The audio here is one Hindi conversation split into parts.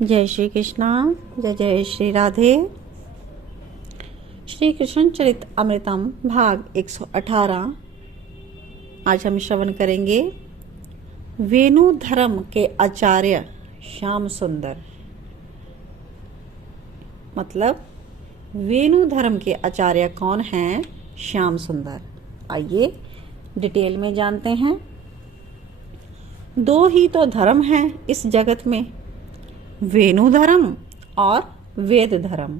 जय श्री कृष्णा। जय जय श्री राधे। श्री कृष्ण चरित अमृतम भाग 118। आज हम श्रवण करेंगे वेणु धर्म के आचार्य श्याम सुंदर। मतलब वेणु धर्म के आचार्य कौन हैं? श्याम सुंदर। आइए डिटेल में जानते हैं। दो ही तो धर्म हैं इस जगत में, वेणु धर्म और वेद धर्म।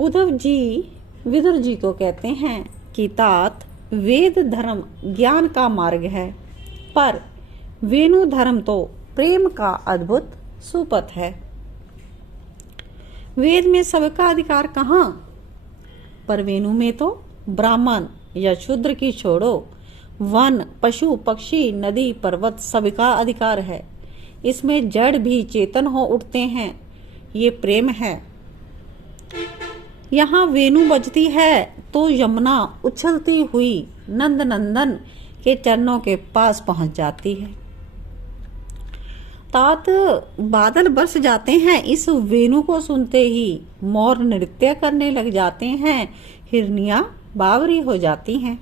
उद्धव जी विदुर जी को कहते हैं कि तात वेद धर्म ज्ञान का मार्ग है, पर वेणु धर्म तो प्रेम का अद्भुत सुपथ है। वेद में सबका अधिकार कहाँ, पर वेणु में तो ब्राह्मण या शूद्र की छोड़ो, वन पशु पक्षी नदी पर्वत सबका अधिकार है। इसमें जड़ भी चेतन हो उठते हैं। ये प्रेम है। यहाँ वेणु बजती है तो यमुना उछलती हुई नंद नंदन के चरणों के पास पहुंच जाती है। तात बादल बरस जाते हैं इस वेणु को सुनते ही, मोर नृत्य करने लग जाते हैं, हिरनियां बावरी हो जाती हैं।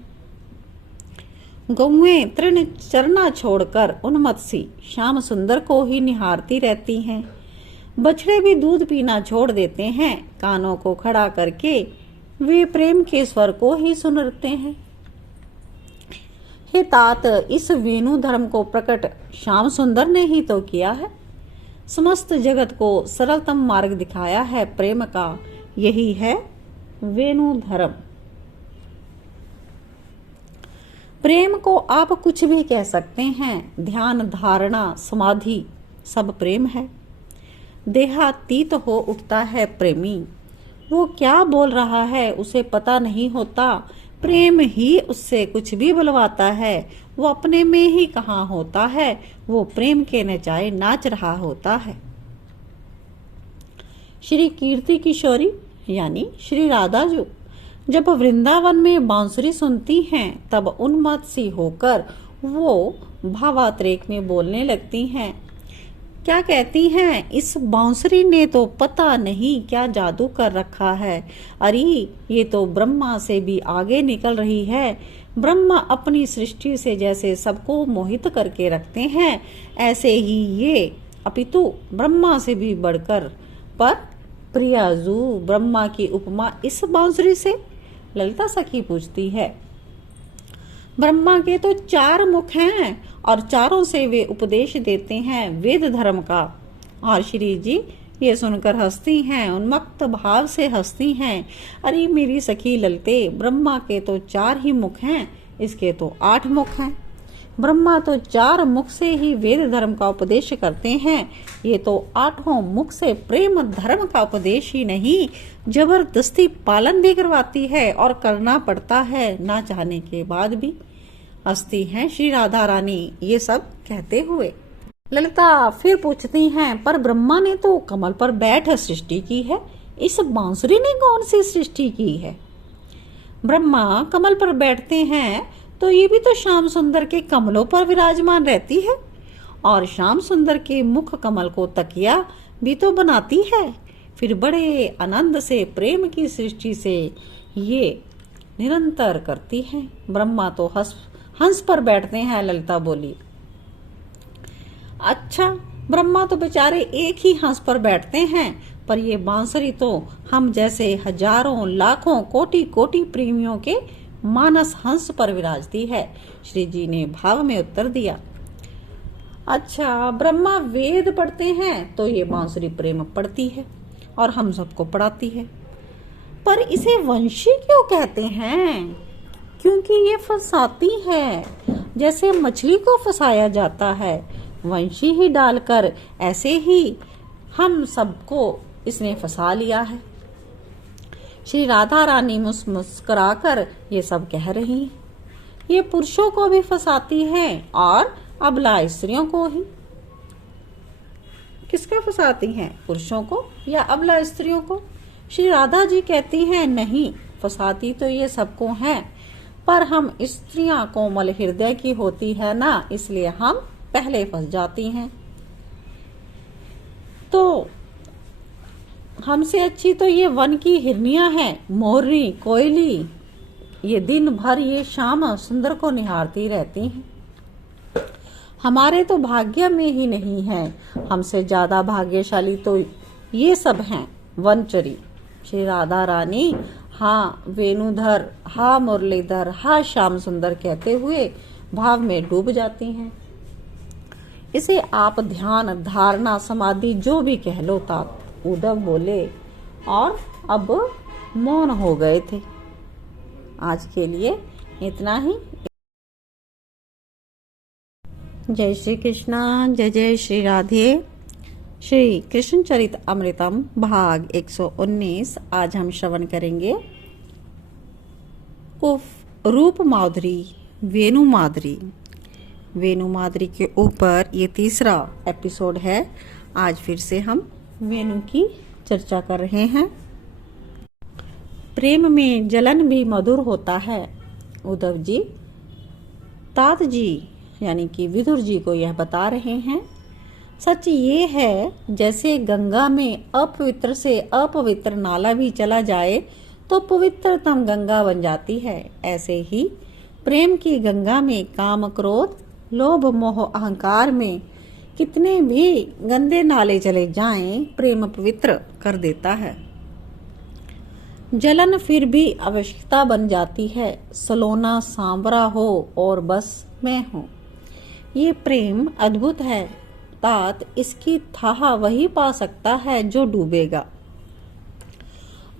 गौएं तृण चरना छोड़कर उन्मत्त सी श्याम सुंदर को ही निहारती रहती हैं। बछड़े भी दूध पीना छोड़ देते हैं, कानों को खड़ा करके वे प्रेम के स्वर को ही सुनते हैं। हे तात, इस वेणु धर्म को प्रकट श्याम सुंदर ने ही तो किया है। समस्त जगत को सरलतम मार्ग दिखाया है प्रेम का, यही है वेणु धर्म। प्रेम को आप कुछ भी कह सकते हैं, ध्यान धारणा समाधि सब प्रेम है। देहातीत हो उठता है प्रेमी, वो क्या बोल रहा है उसे पता नहीं होता, प्रेम ही उससे कुछ भी बुलवाता है। वो अपने में ही कहाँ होता है, वो प्रेम के नचाए नाच रहा होता है। श्री कीर्ति किशोरी यानी श्री राधा जी जब वृंदावन में बांसुरी सुनती हैं, तब उन्मत्त सी होकर वो भावात्रेक में बोलने लगती हैं। क्या कहती हैं? इस बांसुरी ने तो पता नहीं क्या जादू कर रखा है। अरे ये तो ब्रह्मा से भी आगे निकल रही है। ब्रह्मा अपनी सृष्टि से जैसे सबको मोहित करके रखते हैं, ऐसे ही ये अपितु ब्रह्मा से भी बढ़कर। पर प्रियाजू, ब्रह्मा की उपमा इस बांसुरी से? ललिता सखी पूछती है। ब्रह्मा के तो 4 मुख हैं और चारों से वे उपदेश देते हैं वेद धर्म का। और श्री जी ये सुनकर हंसती हैं, उन्मत्त भाव से हंसती हैं। अरे मेरी सखी ललिते, ब्रह्मा के तो 4 ही मुख हैं, इसके तो 8 मुख हैं। ब्रह्मा तो 4 मुख से ही वेद धर्म का उपदेश करते हैं, ये तो 8 मुख से प्रेम धर्म का उपदेश ही नहीं, जबरदस्ती पालन भी करवाती है और करना पड़ता है ना चाहने के बाद भी। हंसती हैं श्री राधा रानी ये सब कहते हुए। ललिता फिर पूछती हैं, पर ब्रह्मा ने तो कमल पर बैठ सृष्टि की है, इस बांसुरी ने कौन सी सृष्टि की है? ब्रह्मा कमल पर बैठते हैं तो ये भी तो श्याम सुंदर के कमलों पर विराजमान रहती है, और श्याम सुंदर के मुख कमल को तकिया भी तो बनाती है। फिर बड़े आनंद से प्रेम की सृष्टि से ये निरंतर करती है। ब्रह्मा तो हंस पर बैठते हैं। ललिता बोली, अच्छा ब्रह्मा तो बेचारे एक ही हंस पर बैठते हैं, पर ये बांसुरी तो हम जैसे हजारों लाखों कोटि कोटि प्रेमियों के मानस हंस पर विराजती है। श्री जी ने भाव में उत्तर दिया। अच्छा ब्रह्मा वेद पढ़ते हैं तो ये बांसुरी प्रेम पढ़ती है और हम सबको पढ़ाती है। पर इसे वंशी क्यों कहते हैं? क्योंकि ये फंसाती है, जैसे मछली को फंसाया जाता है, वंशी ही डालकर ऐसे ही हम सबको इसने फंसा लिया है। श्री राधा रानी मुस्कुराकर ये सब कह रही हैं। ये पुरुषों को भी फंसाती है और अबला स्त्रियों को ही। किसको फंसाती हैं, पुरुषों को या अबला स्त्रियों को? श्री राधा जी कहती हैं, नहीं, फंसाती तो ये सबको हैं, पर हम स्त्रियां कोमल हृदय की होती है ना, इसलिए हम पहले फंस जाती हैं। तो हमसे अच्छी तो ये वन की हिरनियां हैं, मोरनी, कोयली। ये दिन भर ये श्याम सुंदर को निहारती रहती हैं। हमारे तो भाग्य में ही नहीं है। हमसे ज्यादा भाग्यशाली तो ये सब हैं, वनचरी। श्री राधा रानी हाँ वेणुधर, हाँ मुरलीधर, हाँ श्याम सुंदर कहते हुए भाव में डूब जाती हैं। इसे आप ध्यान, धारणा, समाधि जो भी कह लो तात, उद्धव बोले और अब मौन हो गए थे। आज के लिए इतना ही। जय श्री कृष्णा, जय जय श्री राधे। श्री कृष्ण चरित अमृतम भाग 119 आज हम श्रवण करेंगे। उफ रूप माधुरी, वेणु माधुरी। वेणु माधुरी के ऊपर ये तीसरा एपिसोड है। आज फिर से हम वेणु की चर्चा कर रहे हैं। प्रेम में जलन भी मधुर होता है। उद्धव जी तात जी यानी कि विदुर जी को यह बता रहे हैं। सच ये है, जैसे गंगा में अपवित्र से अपवित्र नाला भी चला जाए तो पवित्रतम गंगा बन जाती है, ऐसे ही प्रेम की गंगा में काम, क्रोध, लोभ, मोह, अहंकार में कितने भी गंदे नाले चले जाएं, प्रेम पवित्र कर देता है। जलन फिर भी आवश्यकता बन जाती है। सलोना सांवरा हो और बस मैं हूँ। ये प्रेम अद्भुत है तात, इसकी थाह वही पा सकता है जो डूबेगा।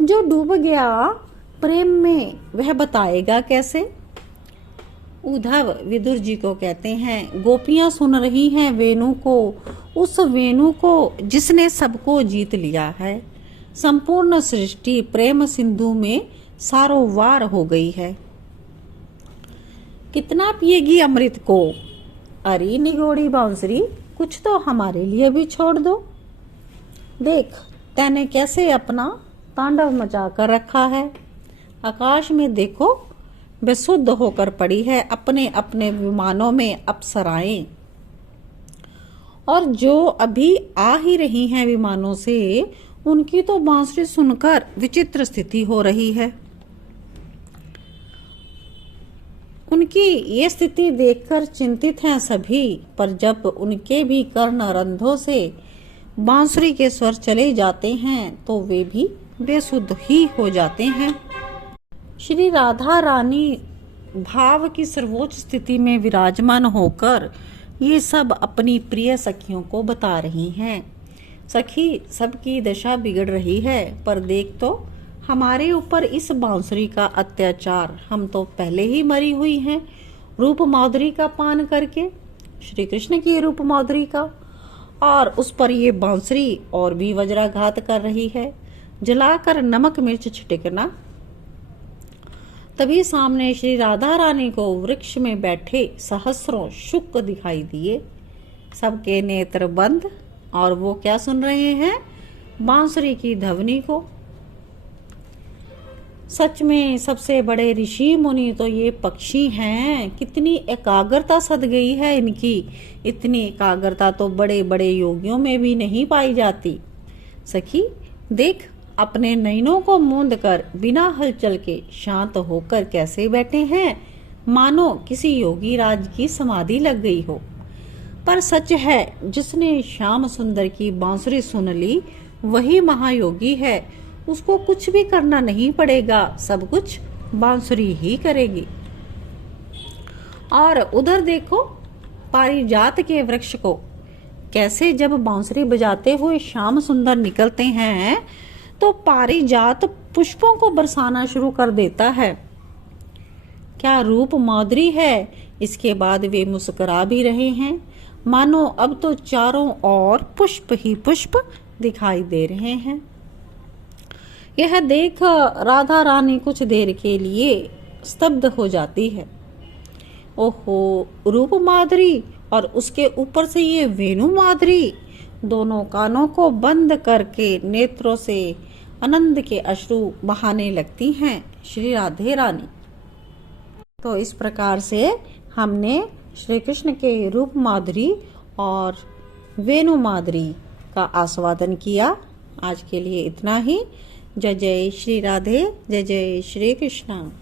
जो डूब गया प्रेम में वह बताएगा कैसे। उद्धव विदुर जी को कहते हैं, गोपियां सुन रही हैं वेणु को, उस वेणु को जिसने सबको जीत लिया है। संपूर्ण सृष्टि प्रेम सिंधु में सारोवार हो गई है। कितना पिएगी अमृत को, अरे निगोड़ी बांसुरी, कुछ तो हमारे लिए भी छोड़ दो। देख तैने कैसे अपना तांडव मचा कर रखा है। आकाश में देखो बेसुध होकर पड़ी है अपने अपने विमानों में अप्सराएं, और जो अभी आ ही रही हैं विमानों से, उनकी तो बांसुरी सुनकर विचित्र स्थिति हो रही है। उनकी ये स्थिति देखकर चिंतित हैं सभी, पर जब उनके भी कर्ण रंध्रों से बांसुरी के स्वर चले जाते हैं तो वे भी बेसुध ही हो जाते हैं। श्री राधा रानी भाव की सर्वोच्च स्थिति में विराजमान होकर ये सब अपनी प्रिय सखियों को बता रही हैं। सखी सबकी दशा बिगड़ रही है, पर देख तो हमारे ऊपर इस बांसुरी का अत्याचार। हम तो पहले ही मरी हुई हैं रूप माधुरी का पान करके, श्री कृष्ण की रूप माधुरी का, और उस पर ये बांसुरी और भी वज्राघात कर रही है, जलाकर नमक मिर्च छिड़कना। तभी सामने श्री राधा रानी को वृक्ष में बैठे सहस्रों शुक दिखाई दिए। सबके नेत्र बंद, और वो क्या सुन रहे हैं, बांसुरी की ध्वनि को। सच में सबसे बड़े ऋषि मुनि तो ये पक्षी हैं। कितनी एकाग्रता सध गई है इनकी। इतनी एकाग्रता तो बड़े बड़े योगियों में भी नहीं पाई जाती। सखी देख, अपने नयनों को मूंद कर बिना हलचल के शांत होकर कैसे बैठे हैं, मानो किसी योगी राज की समाधि लग गई हो। पर सच है, जिसने श्याम सुंदर की बांसुरी सुन ली वही महायोगी है। उसको कुछ भी करना नहीं पड़ेगा, सब कुछ बांसुरी ही करेगी। और उधर देखो पारिजात के वृक्ष को, कैसे जब बांसुरी बजाते हुए श्याम सुंदर निकलते हैं तो पारिजात पुष्पों को बरसाना शुरू कर देता है। क्या रूप माधुरी है। इसके बाद वे मुस्कुरा भी रहे हैं, मानो अब तो चारों ओर पुष्प ही पुष्प दिखाई दे रहे हैं। यह देख राधा रानी कुछ देर के लिए स्तब्ध हो जाती है। ओहो, रूप माधुरी और उसके ऊपर से ये वेणु माधुरी, दोनों कानों को बंद करके नेत्रों से आनंद के अश्रु बहाने लगती हैं श्री राधे रानी। तो इस प्रकार से हमने श्री कृष्ण के रूप माधुरी और वेणु माधुरी का आस्वादन किया। आज के लिए इतना ही। जय जय श्री राधे, जय जय श्री कृष्णा।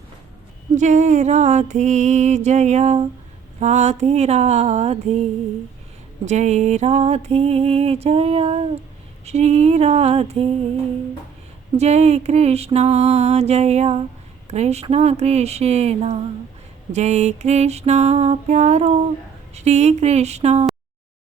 जय राधे जया राधे राधे, जय राधे जया श्री राधे। जय कृष्णा जया कृष्णा कृष्णा, जय कृष्णा प्यारो श्री कृष्णा।